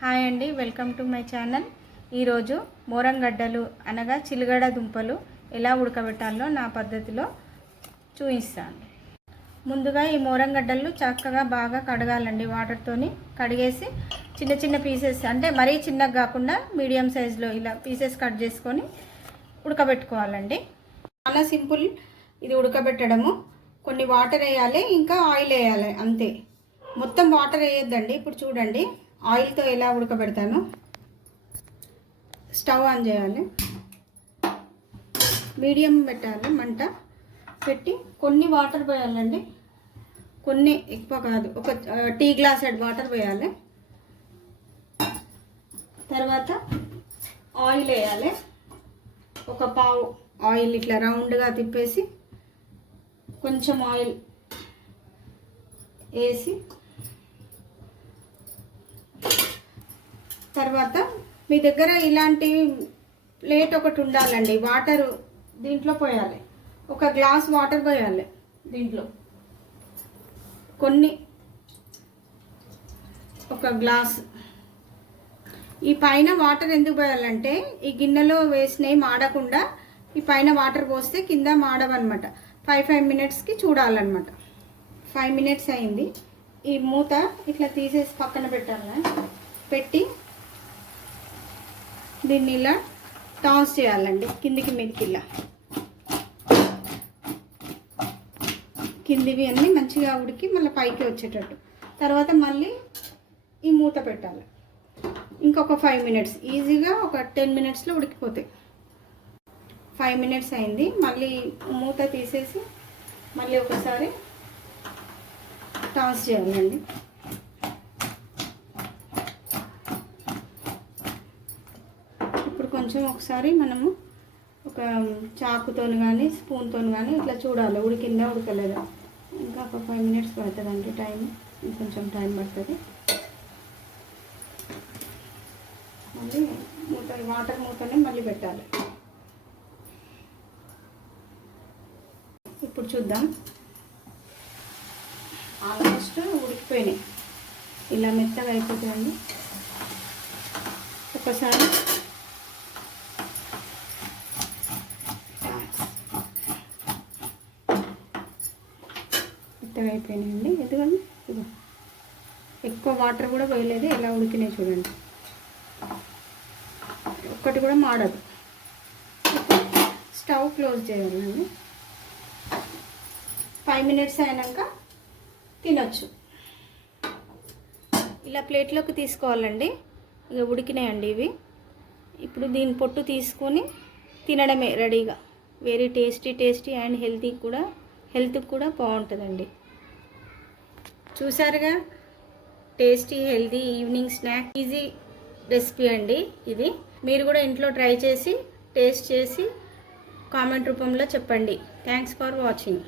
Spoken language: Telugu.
హాయ్ అండి, వెల్కమ్ టు మై ఛానల్. ఈరోజు మోరంగడ్డలు అనగా చిలుగడ దుంపలు ఎలా ఉడకబెట్టాలో నా పద్ధతిలో చూపిస్తాను. ముందుగా ఈ మోరంగడ్డలు చక్కగా బాగా కడగాలండి. వాటర్తోని కడిగేసి చిన్న చిన్న పీసెస్, అంటే మరీ చిన్నగా కాకుండా మీడియం సైజులో ఇలా పీసెస్ కట్ చేసుకొని ఉడకబెట్టుకోవాలండి. చాలా సింపుల్ ఇది ఉడకబెట్టడము. కొన్ని వాటర్ వేయాలి, ఇంకా ఆయిల్ వేయాలి, అంతే. మొత్తం వాటర్ వేయొద్దండి. ఇప్పుడు చూడండి ఆయిల్తో ఎలా ఉడకబెడతాను. స్టవ్ ఆన్ చేయాలి, మీడియం పెట్టాలి, మంట పెట్టి కొన్ని వాటర్ పోయాలండి. కొన్ని, ఎక్కువ కాదు, ఒక టీ గ్లాస్ వాటర్ పోయాలి. తర్వాత ఆయిల్ వేయాలి, ఒక పావు ఆయిల్ ఇట్లా రౌండ్గా తిప్పేసి కొంచెం ఆయిల్ వేసి, తర్వాత మీ దగ్గర ఇలాంటి ప్లేట్ ఒకటి ఉండాలండి. వాటర్ దీంట్లో పోయాలి, ఒక గ్లాస్ వాటర్ పోయాలి దీంట్లో. కొన్ని, ఒక గ్లాస్. ఈ పైన వాటర్ ఎందుకు పోయాలంటే ఈ గిన్నెలో వేసినవి మాడకుండా ఈ పైన వాటర్ పోస్తే కింద మాడవన్నమాట. 5 మినిట్స్కి చూడాలన్నమాట. 5 మినిట్స్ అయింది. ఈ మూత ఇట్లా తీసేసి పక్కన పెట్టాలి. పెట్టి దీన్ని ఇలా టాస్ చేయాలండి, కిందికి మీదకి. ఇలా కిందివి అన్నీ మంచిగా ఉడికి మళ్ళీ పైకి వచ్చేటట్టు. తర్వాత మళ్ళీ ఈ మూత పెట్టాలి. ఇంకొక 5 మినిట్స్, ఈజీగా ఒక 10 మినిట్స్లో ఉడికిపోతాయి. 5 మినిట్స్ అయింది. మళ్ళీ మూత తీసేసి మళ్ళీ ఒకసారి టాస్ చేయాలండి. కొంచెం ఒకసారి మనము ఒక చాకుతో కానీ స్పూన్తో కానీ ఇట్లా చూడాలి, ఉడికిందా ఉడకలేదా. ఇంకా ఒక 5 మినిట్స్ పడుతుందండి టైం, ఇంకొంచెం టైం పడుతుంది. మళ్ళీ మూత, వాటర్ మూతనే మళ్ళీ పెట్టాలి. ఇప్పుడు చూద్దాం, ఆల్మోస్ట్ ఉడికిపోయినాయి. ఇలా మెత్తగా అయిపోతుందండి. ఒకసారి మెత్తగా అయిపోయినాయండి. ఎందుకంటే ఇది ఎక్కువ వాటర్ కూడా పోయలేదు. ఎలా ఉడికినాయి చూడండి, ఒక్కటి కూడా మాడదు. స్టవ్ క్లోజ్ చేయాలండి. 5 మినిట్స్ అయినాక తినొచ్చు. ఇలా ప్లేట్లోకి తీసుకోవాలండి. ఇక ఉడికినాయండి ఇవి. ఇప్పుడు దీని పొట్టు తీసుకొని తినడమే రెడీగా. వెరీ టేస్టీ అండ్ హెల్త్కి కూడా బాగుంటుందండి. చూసారుగా, tasty healthy evening snack, easy recipe అండి ఇది. మీరు కూడా ఇంట్లో ట్రై చేసి టేస్ట్ చేసి కామెంట్ రూపంలో చెప్పండి. Thanks for watching.